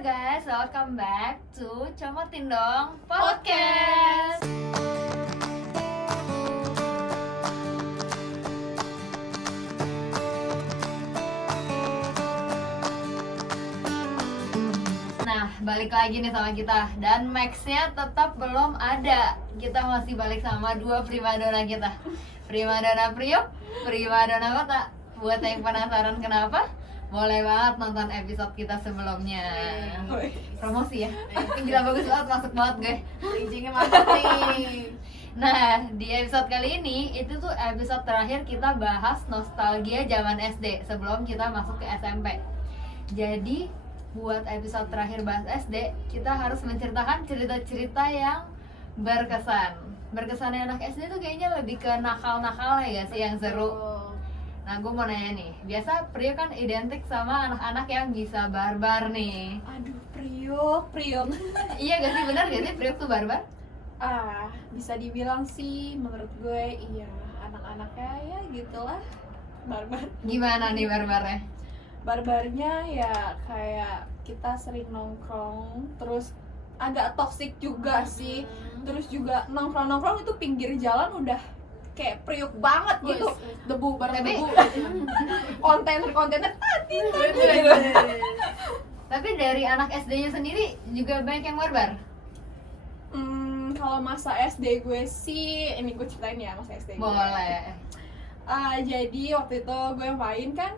guys, welcome back to Comotin Dong Podcast. Nah, balik lagi nih sama kita. Dan Max-nya tetap belum ada. Kita masih balik sama dua primadona kita, Primadona Priok, Primadona Kota. Buat yang penasaran kenapa, boleh banget nonton episode kita sebelumnya. Promosi ya. Gila bagus banget, masuk banget gue. Bridgingnya mantap nih. Nah, di episode kali ini itu tuh episode terakhir kita bahas nostalgia zaman SD sebelum kita masuk ke SMP. Jadi, buat episode terakhir bahas SD, kita harus menceritakan cerita-cerita yang berkesan. Berkesannya anak SD tuh kayaknya lebih ke nakal-nakal ya sih yang seru. Nah, gue mau nanya nih, biasa Priok kan identik sama anak-anak yang bisa barbar nih. Aduh, Priok. Iya gak sih, benar gak sih Priok tuh barbar? Bisa dibilang sih menurut gue iya, anak-anaknya ya gitulah barbar. Gimana nih barbarnya? Barbarnya ya kayak kita sering nongkrong, terus agak toksik juga sih. Terus juga nongkrong itu pinggir jalan udah kayak Priok banget gitu. Debu bareng Tapi- debu. Kontainer tadi gitu. Tapi dari anak SD-nya sendiri juga banyak yang barbar? Kalau masa SD gue sih, ini gue ceritain ya masa SD gue. Boleh. Jadi waktu itu gue main kan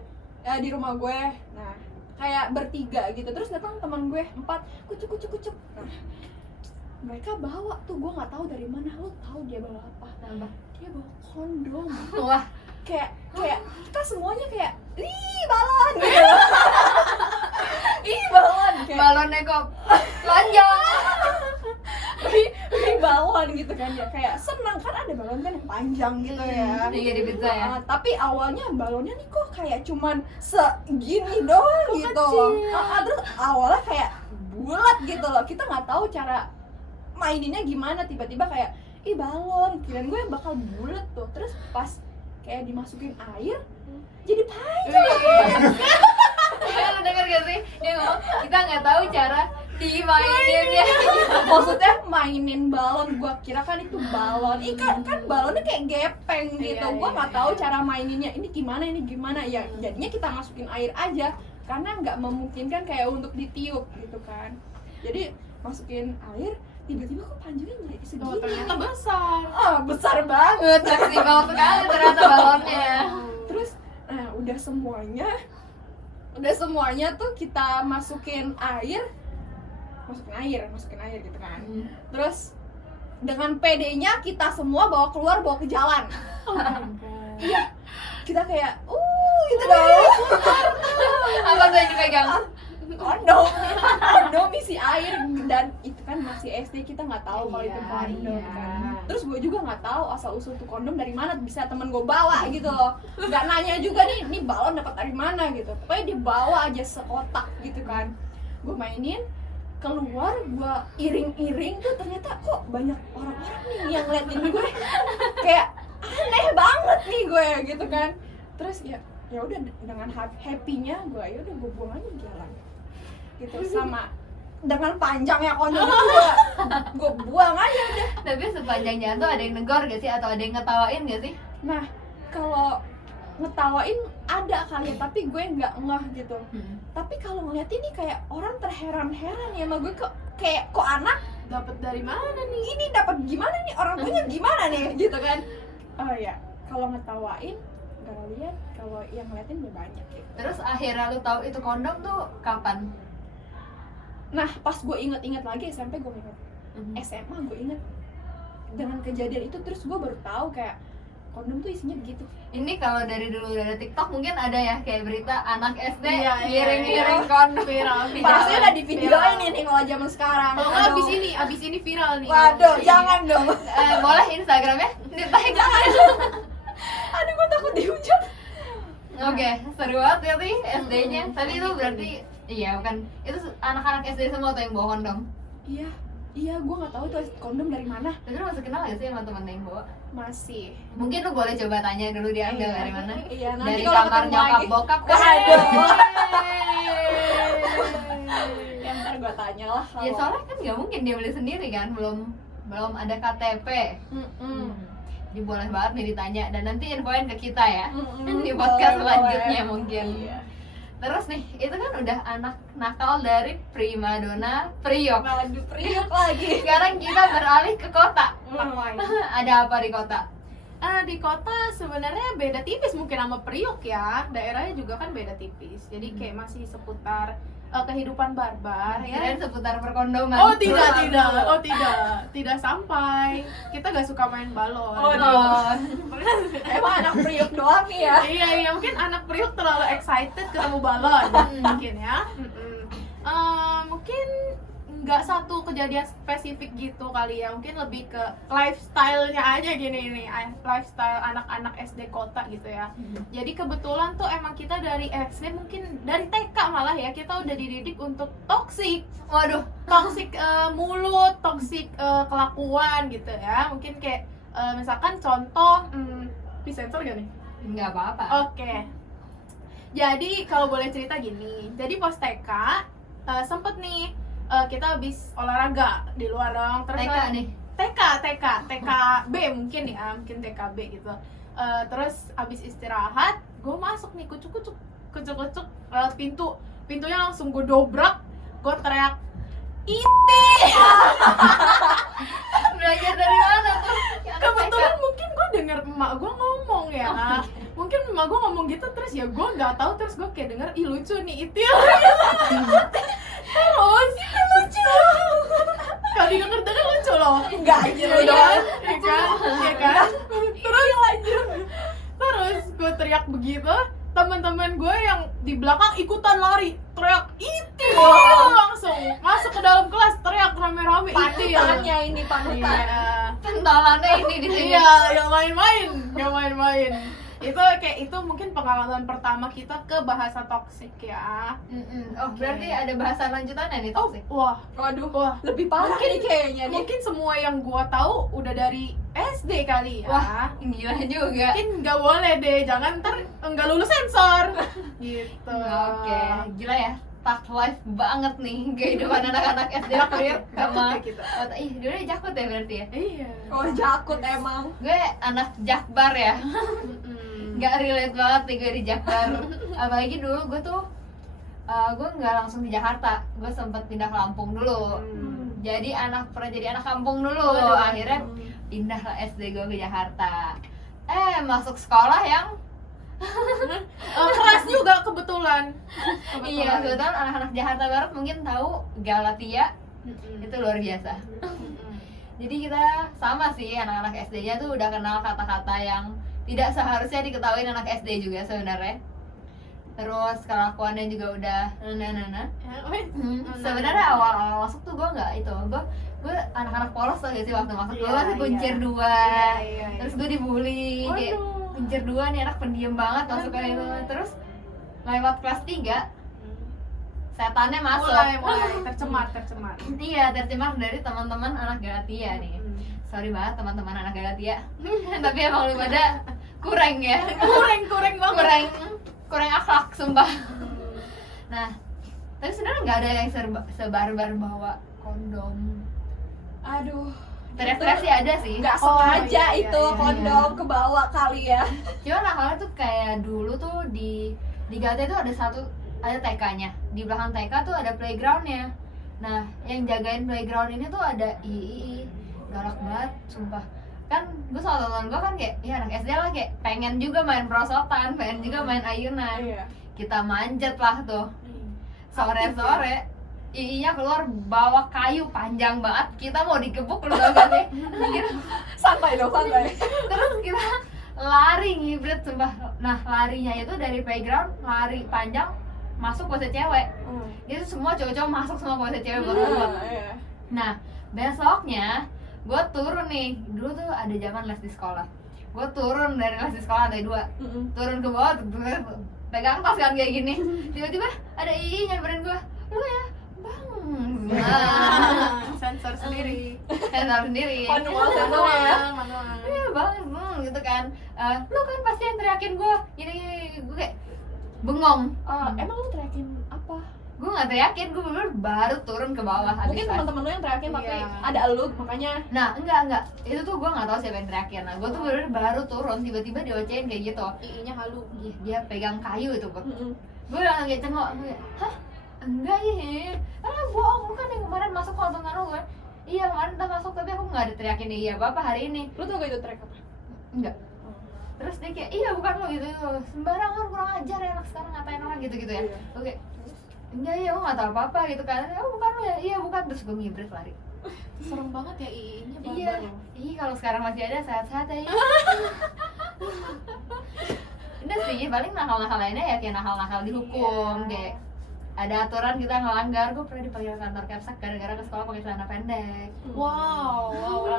di rumah gue. Nah, kayak bertiga gitu. Terus datang teman gue 4, kucuk. Nah, mereka bawa tuh, gue nggak tahu dari mana. Lo tahu dia bawa apa? Apa? Dia bawa kondom. Wah, kayak kita semuanya kayak ih balon gitu. Ih balon kayak balonnya kok lonjong. ih balon gitu kan ya, kayak senang kan ada balon kan yang panjang gitu ya. Iya di pizza ya. Tapi awalnya balonnya nih kok kayak cuman segini doang gitu. Terus awalnya kayak bulat gitu loh. Kita nggak tahu cara maininnya gimana, tiba-tiba kayak ih balon, kirain gue bakal bulat tuh. Terus pas kayak dimasukin air jadi panjang. Lo denger gak sih? Dia ngomong, kita nggak tahu cara dimaininnya. Maksudnya mainin balon, gua kira kan itu balon. Kan balonnya kayak gepeng gitu. Gua nggak tahu cara maininnya. Ini gimana ya? Jadinya kita masukin air aja karena nggak memungkinkan kayak untuk ditiup gitu kan. Jadi masukin air, tiba-tiba kok panjangnya jadi segini. Ternyata besar. Besar banget. Fleksibel sekali ternyata balonnya. Terus udah semuanya tuh kita masukin air gitu kan. Terus dengan PD-nya kita semua bawa ke jalan. Iya, kita kayak gitu dong. Apa tuh yang dipegang? Kondom isi air, dan itu kan masih SD, kita nggak tahu kalau itu kondom kan. Terus gue juga nggak tahu asal usul tuh kondom dari mana, bisa temen gue bawa gitu loh. Nggak nanya juga nih balon dapat dari mana gitu. Pokoknya dibawa aja sekotak gitu kan. Gue mainin, keluar, gue iring-iring tuh ternyata kok banyak orang-orang nih yang ngeliatin gue. Kayak aneh banget nih gue gitu kan. Terus ya udah dengan happy-nya gue, ya udah gue buang aja di jalan gitu. Sama dengan panjangnya kondom itu gue buang aja udah. Tapi sepanjang jalan tuh ada yang negor gak sih? Atau ada yang ngetawain gak sih? Nah, kalau ngetawain ada kali ya, tapi gue nggak ngeh gitu. Tapi kalau ngeliat ini kayak orang terheran-heran ya sama gue, kok anak Dapat dari mana nih? ini dapat gimana nih, orang tuanya gimana nih gitu kan. Oh ya, kalau ngetawain nggak lihat, kalau yang ngeliatin udah banyak gitu. Terus akhirnya lu tahu itu kondom tuh kapan? Nah, pas gue inget-inget lagi SMP, gue inget SMA, gue inget dengan kejadian itu. Terus gue baru tahu kayak kondom tuh isinya begitu. Ini kalau dari dulu udah ada TikTok mungkin ada ya kayak berita anak SD Iya, ngiring-ngiring kondom. Viral. Pasti udah di videoin ini nih kalau zaman sekarang. Kalau nggak Aduh. abis ini viral nih. Waduh, jangan dong. Boleh Instagramnya? Di-tag. Aduh, gue takut dihujat. Oke, seru banget ya sih SD-nya. Tapi itu berarti bukan itu anak-anak SD semua tuh yang bawa kondom. Iya, gue nggak tahu tuh kondom dari mana. Tapi lu masih kenal gak sih sama temen yang bawa? Masih. Mungkin lu boleh coba tanya dulu dia ambil dari mana. Iya, nanti Dari kalau kamar ketemu nyokap lagi. bokap kan. Waduh. Yang ntar gue tanya lah Ya soalnya kan nggak mungkin dia beli sendiri kan, belum ada KTP. Jadi boleh banget nih ditanya dan nanti infoin ke kita ya di podcast Boleh, selanjutnya boleh. mungkin. Iya. Terus nih, itu kan udah anak nakal dari primadona Priok. Madu Priok lagi. Sekarang kita beralih ke kota. Ngapain? Ada apa di kota? Di kota sebenarnya beda tipis mungkin sama Priok ya. Daerahnya juga kan beda tipis. Jadi kayak masih seputar kehidupan barbar ya. Kirain seputar perkondoman. Oh tidak sampai. Kita gak suka main balon. Oh, Oh. Emang anak Priok doang nih ya? Iya mungkin anak Priok terlalu excited ketemu balon mungkin ya. Mungkin nggak satu kejadian spesifik gitu kali ya, mungkin lebih ke lifestyle-nya aja gini nih, lifestyle anak-anak SD kota gitu ya. Jadi kebetulan tuh emang kita dari SD, mungkin dari TK malah ya, kita udah dididik untuk toksik. Waduh. Toksik mulut, toksik kelakuan gitu ya. Mungkin kayak misalkan contoh, disensor gak nih? Nggak apa-apa. Oke. Jadi kalau boleh cerita gini, jadi pas TK sempet nih kita habis olahraga di luar dong. Terus TK nih. TKB mungkin ya, mungkin TKB gitu. Terus habis istirahat, gue masuk nih kucuk lewat pintunya langsung gue dobrak, gue teriak "Iti!" Belajar dari mana tuh? Kebetulan mungkin gue denger emak gue ngomong ya. Mungkin emak gue ngomong gitu, terus ya gue nggak tahu, terus gue kayak denger ih lucu nih Itil. Terus lucu. Kalau didengar lucu loh. Enggak aja Iya doang. Iya kan? Terus gue teriak begitu, teman-teman gue yang di belakang ikutan lari, teriak Itil. Langsung masuk ke dalam kelas, teriak rame-rame Itil. Panutannya ini panutan. Iya. Pentolannya ini di sini. Iya, yang main-main. Itu kayak itu mungkin pengalaman pertama kita ke bahasa toksik ya. Oh, Oke. berarti ada bahasan lanjutannya nih toxic. Wah, Waduh, lebih parah nih kayaknya nih. mungkin semua yang gua tahu udah dari SD kali ya. Wah, gila juga. Mungkin nggak boleh deh, jangan ntar nggak lulus sensor. Gitu. Oke, gila ya. Tak live banget nih kehidupan anak-anak SD Priok sama Kayak gitu. kota. Ih, dulu Jakut ya berarti ya. Iya. Oh, Jakut emang. Gue anak Jakbar ya. Nggak relate banget nih gue di Jakbar. Apalagi dulu gue tuh gue nggak langsung di Jakarta, gue sempat pindah ke Lampung dulu. Jadi pernah jadi anak kampung dulu. Akhirnya pindah lah SD gue ke Jakarta. Masuk sekolah yang Keras juga kebetulan. iya, kebetulan anak-anak Jakarta Barat mungkin tahu Galatia itu luar biasa. Jadi kita sama sih, anak-anak SD-nya tuh udah kenal kata-kata yang tidak seharusnya diketahui anak SD juga sebenarnya. Terus kelakuannya juga udah sebenarnya awal masuk tuh gue nggak itu, gue anak-anak polos tuh gak sih waktu masuk. Gue masih kuncir dua, terus gue dibully kayak kuncir dua nih, anak pendiam banget masuknya itu. Terus lewat kelas 3 setannya masuk. Mulai tercemar. Iya, tercemar dari teman-teman anak Galatia nih. Sorry banget teman-teman anak Galatia. Tapi emang lu pada kurang ya. Kurang banget. Kurang akhlak sumpah. Nah, tapi sebenarnya nggak ada yang sebarbar bawa kondom. Aduh, Teriak-teriak sih ada sih. nggak Oh, sengaja iya, itu iya. kondom kebawa kali ya. Cuman akalnya tuh kayak dulu tuh di Galatia tuh ada TK-nya. Di belakang TK tuh ada playground-nya. Nah, yang jagain playground ini tuh ada II. Galak banget, sumpah. Kan gue sama teman gue kan kayak, ya anak SD lah, kayak pengen juga main perosotan, pengen juga main ayunan. Iya. Kita manjat lah tuh. Sore-sore II-nya keluar bawa kayu panjang banget, kita mau digebuk loh gak sih? Santai dong, santai. Terus kita lari ngibrit sumpah. Nah, larinya itu dari playground, lari panjang masuk pose cewek. Itu semua cowok-cowok masuk semua pose cewek buat ngebut. Iya. Nah, besoknya gue turun nih. Dulu tuh ada zaman les di sekolah. Gue turun dari les di sekolah lantai 2. Turun ke bawah, pegang tas kan kayak gini. Tiba-tiba ada II nyamperin gue. Lu ya, Bang. Sensor sendiri. Sensor sendiri. Manual ya. Manual. Iya bang, gitu kan. Lu kan pasti yang teriakin gue. Ini gue kayak bengong. Emang lu teriakin apa? gue nggak teriakin, gue bener baru turun ke bawah habis Mungkin live. teman-teman lu yang teriakin tapi Iya. ada elu makanya. Nah enggak itu tuh gue nggak tahu siapa yang teriakin. Nah gue tuh bener baru turun tiba-tiba diocein kayak gitu. Ii-nya halu. Dia pegang kayu itu Put. Mm-mm. Gue langsung kayak cengok, gue kayak, hah? Enggak ya, bohong, bukan yang kemarin masuk kalau tonton gue. Iya kemarin udah masuk tapi aku nggak diteriakin iya apa hari ini. Lu tau gak itu track apa? Enggak. Terus dia kayak, iya bukan lo gitu, sembarangan kurang ajar ya anak sekarang ngatain orang gitu ya. Iya. Oke, enggak ya, aku nggak tahu apa-apa gitu kan. Oh bukan lo ya, iya bukan. Terus gue ngibrit lari. Serem banget ya ii-nya barbar Iya, loh. kalau sekarang masih ada sehat-sehat aja. Udah sih, paling nakal-nakal lainnya ya kayak nakal-nakal dihukum, Iya. kayak ada aturan kita ngelanggar. Gue pernah dipanggil kantor Kepsak gara-gara ke sekolah pakai celana pendek. Wow,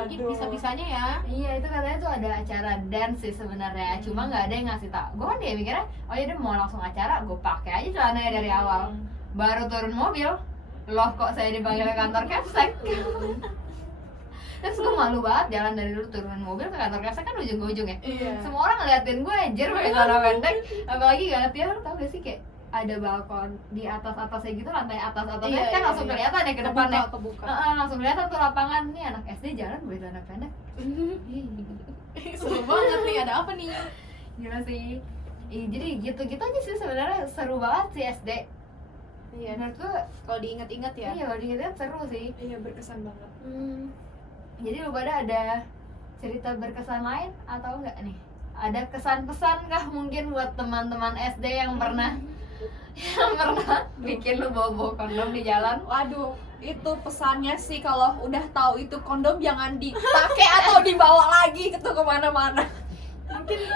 ini Aduh. bisa-bisanya ya. Iya, itu katanya tuh ada acara dance sih sebenarnya, cuma nggak ada yang ngasih tau. Gue kan dia mikirnya, oh ya dia mau langsung acara, gue pakai aja celananya dari awal. Baru turun mobil, loh kok saya dipanggil ke kantor Kepsak. Terus gue malu banget jalan dari dulu turun mobil ke kantor Kepsak kan ujung ke ujung ya. Iya. Semua orang ngeliatin gue anjir pakai celana pendek, apalagi gantian. Lu tau gak sih kayak ada balkon di atasnya gitu, lantai atasnya Iya, kan iya, langsung iya. kelihatan ya ke depannya. Kebuka. Langsung kelihatan tuh lapangan. Nih anak SD jalan pakai celana pendek. Seru banget nih, ada apa nih? Gila sih. Jadi gitu-gitu aja sih sebenarnya, seru banget sih SD. Iya, Menurut gue, kalau diingat-ingat ya. iya kalau diingat seru sih. Iya berkesan banget. Jadi lu pada ada cerita berkesan lain atau enggak nih? Ada kesan-pesan kah mungkin buat teman-teman SD yang pernah bikin lu bawa-bawa kondom di jalan? Waduh, itu pesannya sih kalau udah tahu itu kondom jangan dipakai atau dibawa lagi gitu kemana-mana.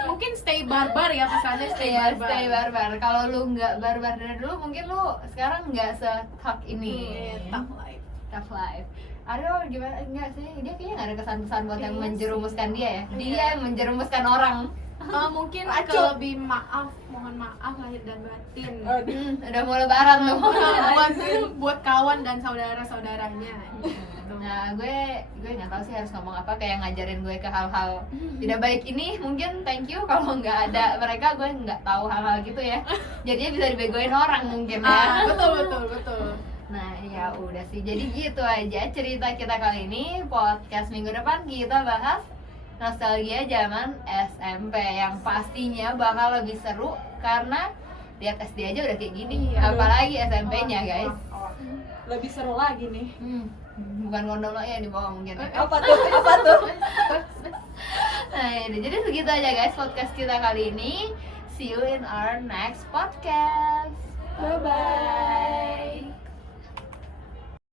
Mungkin stay barbar ya pesannya, stay Iya, barbar. stay barbar. Kalau lu nggak barbar dari dulu, mungkin lu sekarang nggak se-tough ini. Tough life. Tough life. Aduh, gimana? Enggak sih, dia kayaknya nggak ada kesan-pesan buat yang Iya menjerumuskan dia ya. Dia Iya. yang menjerumuskan orang. Mungkin Racun. ke lebih mohon maaf lahir dan batin. Udah mau lebaran lu. buat kawan dan saudara-saudaranya. Nah, gue nggak tahu sih harus ngomong apa, kayak ngajarin gue ke hal-hal tidak baik ini. Mungkin thank you, kalau nggak ada mereka gue nggak tahu hal-hal gitu ya. Jadinya bisa dibegoin orang mungkin ya. Betul. Nah, ya udah sih. Jadi gitu aja cerita kita kali ini. Podcast minggu depan kita bahas nostalgia zaman SMP yang pastinya bakal lebih seru karena lihat SD aja udah kayak gini, Iya. apalagi SMP-nya guys. Lebih seru lagi nih. Bukan kondom lo yang dibawa mungkin. Apa tuh? Apa tuh? Nah, jadi segitu aja guys podcast kita kali ini. See you in our next podcast. Bye bye.